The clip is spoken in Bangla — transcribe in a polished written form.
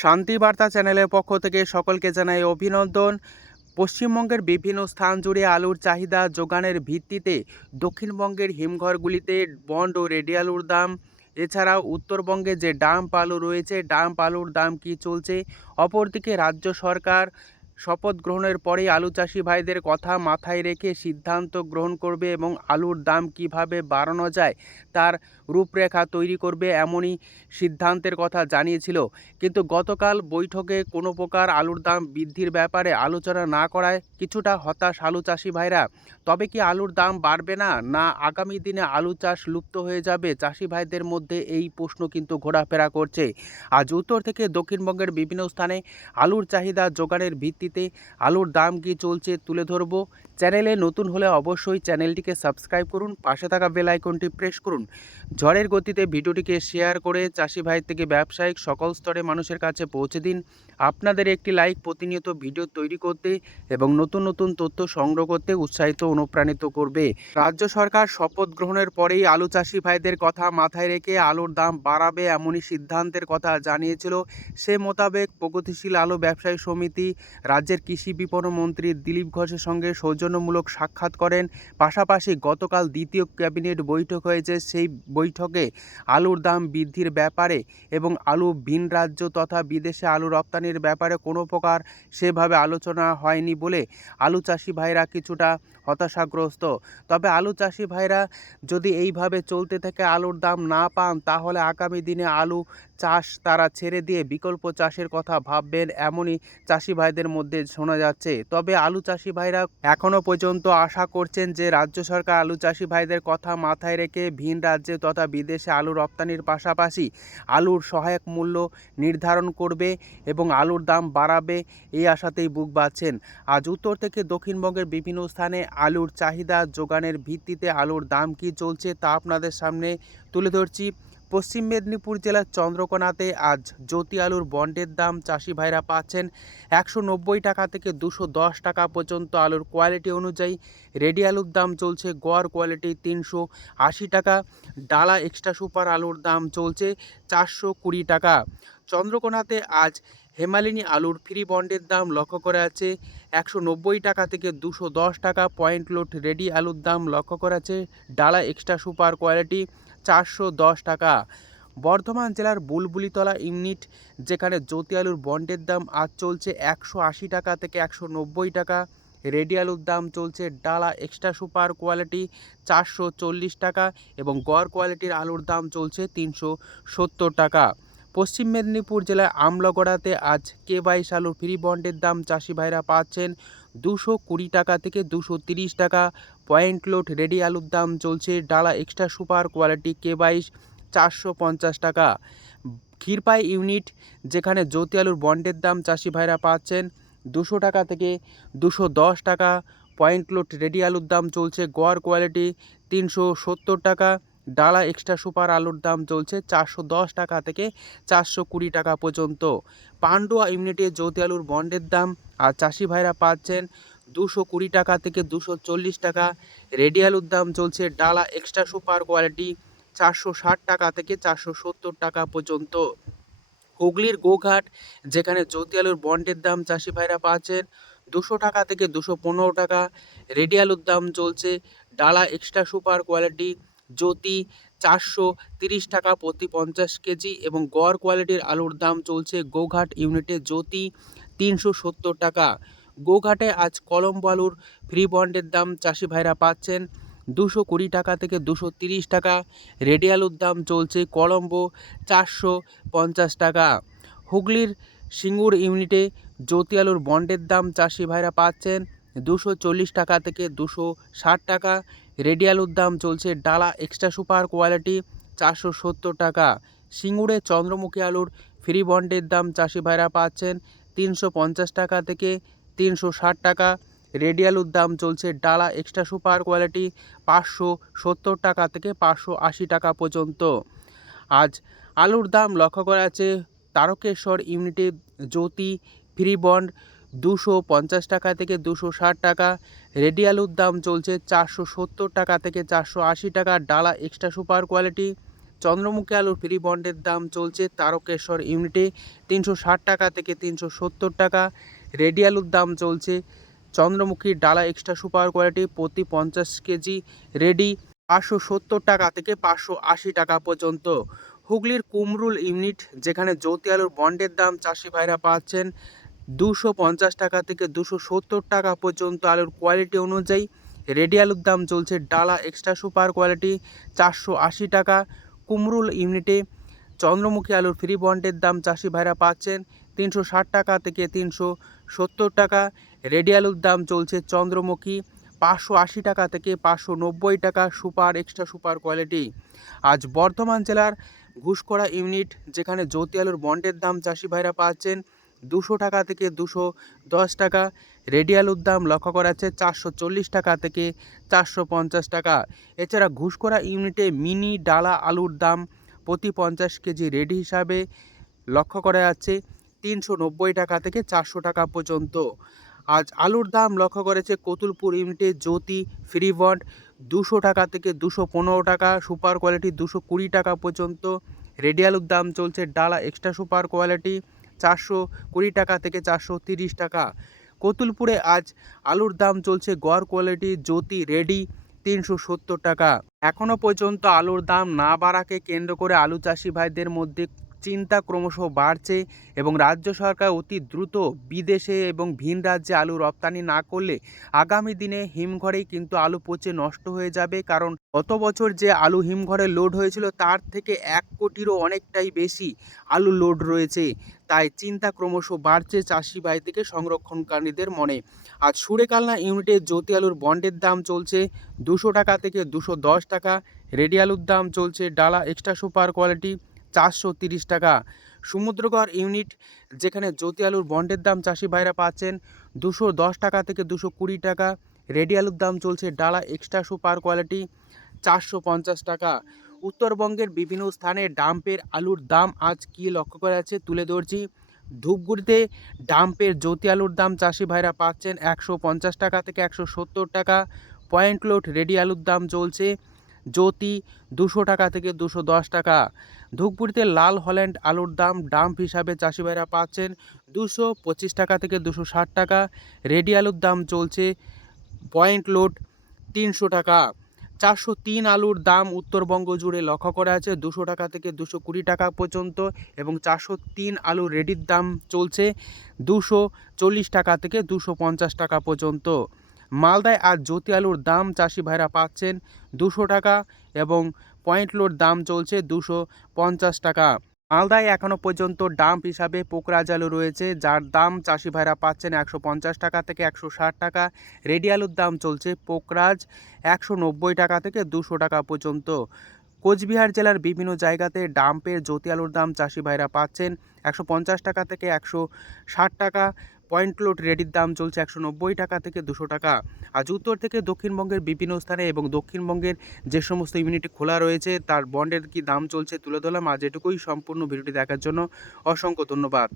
শান্তি বার্তা চ্যানেলের পক্ষ থেকে সকলকে জানাই অভিনন্দন। পশ্চিমবঙ্গের বিভিন্ন স্থান জুড়ে আলুর চাহিদা যোগানের ভিত্তিতে দক্ষিণবঙ্গের হিমঘরগুলিতে বন্ড ও রেডি আলুর দাম, এছাড়াও উত্তরবঙ্গে যে ডাম্প আলু রয়েছে ডাম্প আলুর দাম কী চলছে। অপরদিকে রাজ্য সরকার শপথ গ্রহণের পরেই আলু চাষি ভাইদের কথা মাথায় রেখে সিদ্ধান্ত গ্রহণ করবে এবং আলুর দাম কিভাবে বাড়ানো যায় তার রূপরেখা তৈরি করবে, এমনই সিদ্ধান্তের কথা জানিয়েছিল। কিন্তু গতকাল বৈঠকে কোনো প্রকার আলুর দাম বৃদ্ধির ব্যাপারে আলোচনা না করায় কিছুটা হতাশ আলু চাষি ভাইরা। তবে কি আলুর দাম বাড়বে না, না আগামী দিনে আলু চাষ লুপ্ত হয়ে যাবে? চাষি ভাইদের মধ্যে এই প্রশ্ন কিন্তু ঘোরাফেরা করছে। আজ উত্তর থেকে দক্ষিণবঙ্গের বিভিন্ন স্থানে আলুর চাহিদা যোগানের ভিত্তিতে আলুর দাম কী চলছে তুলে ধরব। চ্যানেলে নতুন হলে অবশ্যই চ্যানেলটিকে সাবস্ক্রাইব করুন, পাশে থাকা বেল আইকনটি প্রেস করুন। ঝড়ের গতিতে ভিডিওটিকে শেয়ার করে চাষি ভাই থেকে ব্যবসায়িক সকল স্তরে মানুষের কাছে পৌঁছে দিন। আপনাদের একটি লাইক প্রতিনিয়ত ভিডিও তৈরি করতে এবং নতুন নতুন তথ্য সংগ্রহ করতে উৎসাহিত অনুপ্রাণিত করবে। রাজ্য সরকার শপথ গ্রহণের পরেই আলু চাষি ভাইদের কথা মাথায় রেখে আলুর দাম বাড়াবে এমনই সিদ্ধান্তের কথা জানিয়েছিল। সে মোতাবেক প্রগতিশীল আলু ব্যবসায়ী সমিতি রাজ্যের কৃষি বিপণন মন্ত্রী দিলীপ ঘোষের সঙ্গে সৌজন্যমূলক সাক্ষাৎ করেন। পাশাপাশি গতকাল দ্বিতীয় ক্যাবিনেট বৈঠক হয়েছে। সেই বৈঠকে আলুর দাম বৃদ্ধির ব্যাপারে এবং আলু ভিন রাজ্য তথা বিদেশে আলু রপ্তানির ব্যাপারে কোনো প্রকার সেভাবে আলোচনা হয়নি বলে আলু চাষি ভাইরা কিছুটা হতাশাগ্রস্ত। তবে আলু চাষি ভাইরা যদি এইভাবে চলতে থাকে, আলুর দাম না পান, তাহলে আগামী দিনে আলু চাষ তারা ছেড়ে দিয়ে বিকল্প চাষের কথা ভাববেন, এমনই চাষি ভাইদের মধ্যে শোনা যাচ্ছে। তবে আলু চাষি ভাইরা এখনও পর্যন্ত আশা করছেন যে রাজ্য সরকার আলু চাষি ভাইদের কথা মাথায় রেখে ভিন রাজ্যে তথা বিদেশে আলু রপ্তানির পাশাপাশি আলুর সহায়ক মূল্য নির্ধারণ করবে এবং আলুর দাম বাড়াবে, এই আশাতেই বুক বাঁধছেন। আজ উত্তর থেকে দক্ষিণবঙ্গের বিভিন্ন স্থানে আলুর চাহিদা যোগানের ভিত্তিতে আলুর দাম কী চলছে তা আপনাদের সামনে তুলে ধরছি। পশ্চিম মেদিনীপুর জেলার চন্দ্রকোনাতে আজ জ্যোতি আলুর বন্ডের দাম চাষি ভাইরা পাচ্ছেন 190 টাকা থেকে 210 টাকা পর্যন্ত। আলুর কোয়ালিটি অনুযায়ী রেডি আলুর দাম চলছে গড় কোয়ালিটি 380 টাকা, ডালা এক্সট্রা সুপার আলুর দাম চলছে 420 টাকা। চন্দ্রকোনাতে আজ হেমালিনী আলুর ফ্রি বন্ডের দাম লক্ষ্য করা আছে 190 টাকা থেকে 210 টাকা। পয়েন্ট লোড রেডি আলুর দাম লক্ষ্য করা আছে ডালা এক্সট্রা সুপার কোয়ালিটি 410 টাকা। বর্ধমান জেলার বুলবুলিতলা ইউনিট, যেখানে জ্যোতি আলুর বন্ডের দাম আজ চলছে 180 টাকা থেকে 190 টাকা। রেডি আলুর দাম চলছে ডালা এক্সট্রা সুপার কোয়ালিটি 440 টাকা এবং গড় কোয়ালিটির আলুর দাম চলছে 370 টাকা। পশ্চিম মেদিনীপুর জেলার আমলাগড়াতে আজ K22 আলুর ফ্রি বন্ডের দাম চাষি ভাইরা পাচ্ছেন 220 টাকা থেকে 230 টাকা। পয়েন্ট লোড রেডি আলুর দাম চলছে ডালা এক্সট্রা সুপার কোয়ালিটি K22 450 টাকা। ক্ষীরপাই ইউনিট, যেখানে জ্যোতি আলুর বন্ডের দাম চাষি ভাইরা পাচ্ছেন 200 টাকা থেকে 210 টাকা। পয়েন্ট লোড রেডি আলুর দাম চলছে গড় কোয়ালিটি 370 টাকা। ডালা এক্সট্রা সুপার আলুর দাম চলছে 410 টাকা থেকে 420 টাকা পর্যন্ত। পান্ডুয়া ইউনিটে জ্যোতি আলুর বন্ডের দাম আর চাষি ভাইরা পাচ্ছেন 220 টাকা থেকে 240 টাকা। রেডি আলুর দাম চলছে ডালা এক্সট্রা সুপার কোয়ালিটি 460 টাকা থেকে 470 টাকা পর্যন্ত। হুগলির গোঘাট, যেখানে জ্যোতি আলুর বন্ডের দাম চাষি ভাইরা পাচ্ছেন 200 টাকা থেকে 215 টাকা। রেডি আলুর দাম চলছে ডালা এক্সট্রা সুপার কোয়ালিটি জ্যোতি 430 টাকা প্রতি 50 কেজি এবং গড় কোয়ালিটির আলুর দাম চলছে গোঘাট ইউনিটে জ্যোতি 370 টাকা। গোঘাটে আজ কলম্বো আলুর ফ্রি বন্ডের দাম চাষি ভাইরা পাচ্ছেন 220 টাকা থেকে 230 টাকা। রেডি আলুর দাম চলছে কলম্বো 450 টাকা। হুগলির সিঙ্গুর ইউনিটে জ্যোতি আলুর বন্ডের দাম চাষি ভাইরা পাচ্ছেন 240 টাকা থেকে 260 টাকা। রেডি আলুর দাম চলছে ডালা এক্সট্রা সুপার কোয়ালিটি 470 টাকা। সিঙ্গুরে চন্দ্রমুখী আলুর ফ্রি বন্ডের দাম চাষি ভাইরা পাচ্ছেন 350 টাকা থেকে 360 টাকা। রেডি আলুর দাম চলছে ডালা এক্সট্রা সুপার কোয়ালিটি 570 টাকা থেকে 580 টাকা পর্যন্ত। আজ আলুর দাম লক্ষ্য করা আছে তারকেশ্বর ইউনিটে জ্যোতি ফ্রি বন্ড 250 টাকা থেকে 260 টাকা। রেডি আলুর দাম চলছে 470 টাকা থেকে 480 টাকা। ডালা এক্সট্রা সুপার কোয়ালিটি চন্দ্রমুখী আলুর ফ্রি বন্ডের দাম চলছে তারকেশ্বর ইউনিটে 360 টাকা থেকে 370 টাকা। রেডি আলুর দাম চলছে চন্দ্রমুখী ডালা এক্সট্রা সুপার কোয়ালিটি প্রতি 50 কেজি রেডি 570 টাকা থেকে 580 টাকা পর্যন্ত। হুগলির কুমরুল ইউনিট যেখানে জ্যোতি আলুর বন্ডের দাম চাষি ভাইরা পাচ্ছেন 250 টাকা থেকে 270 টাকা পর্যন্ত আলুর কোয়ালিটি অনুযায়ী। রেডি আলুর দাম চলছে ডালা এক্সট্রা সুপার কোয়ালিটি 480 টাকা। কুমরুল ইউনিটে চন্দ্রমুখী আলুর ফ্রি বন্ডের দাম চাষি ভাইরা পাচ্ছেন 360 টাকা থেকে 370 টাকা। রেডি আলুর দাম চলছে চন্দ্রমুখী 580 টাকা থেকে 590 টাকা সুপার এক্সট্রা সুপার কোয়ালিটি। আজ বর্ধমান জেলার ঘুষকরা ইউনিট যেখানে জ্যোতি আলুর বন্ডের দাম চাষি ভাইরা পাচ্ছেন 200 টাকা থেকে 210 টাকা। রেডি আলুর দাম লক্ষ্য করা যাচ্ছে 440 টাকা থেকে 450 টাকা। এছাড়া ঘুষকরা ইউনিটে মিনি ডালা আলুর দাম প্রতি 50 কেজি রেডি হিসাবে লক্ষ্য করা যাচ্ছে 390 টাকা থেকে 400 টাকা পর্যন্ত। আজ আলুর দাম লক্ষ্য করেছে কতুলপুর ইউনিটে জ্যোতি ফ্রি বন্ড 200 টাকা থেকে 215 টাকা, সুপার কোয়ালিটি 220 টাকা পর্যন্ত। রেডি আলুর দাম চলছে ডালা এক্সট্রা সুপার কোয়ালিটি 420 টাকা থেকে 430 টাকা। কতুলপুরে আজ আলুর দাম চলছে গড় কোয়ালিটি জ্যোতি রেডি 370 টাকা। এখনও পর্যন্ত আলুর দাম না বাড়াকে কেন্দ্র করে আলু চাষি ভাইদের মধ্যে চিন্তা ক্রমশ বাড়ছে এবং রাজ্য সরকার অতি দ্রুত বিদেশে এবং ভিন রাজ্যে আলু রপ্তানি না করলে আগামী দিনে হিমঘরেই কিন্তু আলু পচে নষ্ট হয়ে যাবে। কারণ গত বছর যে আলু হিমঘরে লোড হয়েছিল তার থেকে 1 কোটিরও অনেকটাই বেশি আলু লোড রয়েছে। তাই চিন্তা ক্রমশ বাড়ছে চাষি ভাই থেকে সংরক্ষণকারীদের মনে। আজ সুরেকালনা ইউনিটে জ্যোতি আলুর বন্ডের দাম চলছে 200 টাকা থেকে 210 টাকা। রেডি আলুর দাম চলছে ডালা এক্সট্রা সুপার কোয়ালিটি 430 টাকা। সমুদ্রগড় ইউনিট যেখানে জ্যোতি আলুর বন্ডের দাম চাষি ভাইরা পাচ্ছেন 210 টাকা থেকে 220 টাকা। রেডি আলুর দাম চলছে ডালা এক্সট্রা সুপার কোয়ালিটি 450 টাকা। উত্তরবঙ্গের বিভিন্ন স্থানে ডাম্পের আলুর দাম আজ কী লক্ষ্য করা যাচ্ছে তুলে ধরছি। ধূপগুড়িতে ডাম্পের জ্যোতি আলুর দাম চাষি ভাইরা পাচ্ছেন 150 টাকা থেকে 170 টাকা। পয়েন্ট লোড রেডি আলুর দাম চলছে জ্যোতি 200 টাকা থেকে 210 টাকা। ধূপগুড়িতে লাল হল্যান্ড আলুর দাম ডাম্প হিসাবে চাষি ভাইরা পাচ্ছেন 225 টাকা থেকে 260 টাকা। রেডি আলুর দাম চলছে পয়েন্ট লোড 300 টাকা। 403 আলুর দাম উত্তরবঙ্গ জুড়ে লক্ষ্য করা আছে 200 টাকা থেকে 220 টাকা পর্যন্ত এবং 403 আলু রেডির দাম চলছে 240 টাকা থেকে 250 টাকা পর্যন্ত। মালদায় আজ জ্যোতি আলুর দাম চাষি ভাইরা পাচ্ছেন 200 টাকা এবং পয়েন্ট লোড দাম চলছে 250 টাকা। মালদায় এখনও পর্যন্ত ডাম্প হিসাবে পোকরাজ আলু রয়েছে যার দাম চাষি ভাইরা পাচ্ছেন 150 টাকা থেকে 160 টাকা। রেডি আলুর দাম চলছে পোকরাজ 190 টাকা থেকে 200 টাকা পর্যন্ত। কোচবিহার জেলার বিভিন্ন জায়গাতে ডাম্পের জ্যোতি আলুর দাম চাষি ভাইরা পাচ্ছেন 150 টাকা থেকে 160 টাকা। পয়েন্ট লোড রেডির দাম চলছে 190 টাকা থেকে 200 টাকা। আজ উত্তর থেকে দক্ষিণবঙ্গের বিভিন্ন স্থানে এবং দক্ষিণবঙ্গের যে সমস্ত ইউনিট খোলা রয়েছে তার বন্ডের কি দাম চলছে তুলে ধরলাম। আজ এটুকুই। সম্পূর্ণ ভিডিওটি দেখার জন্য অসংখ্য ধন্যবাদ।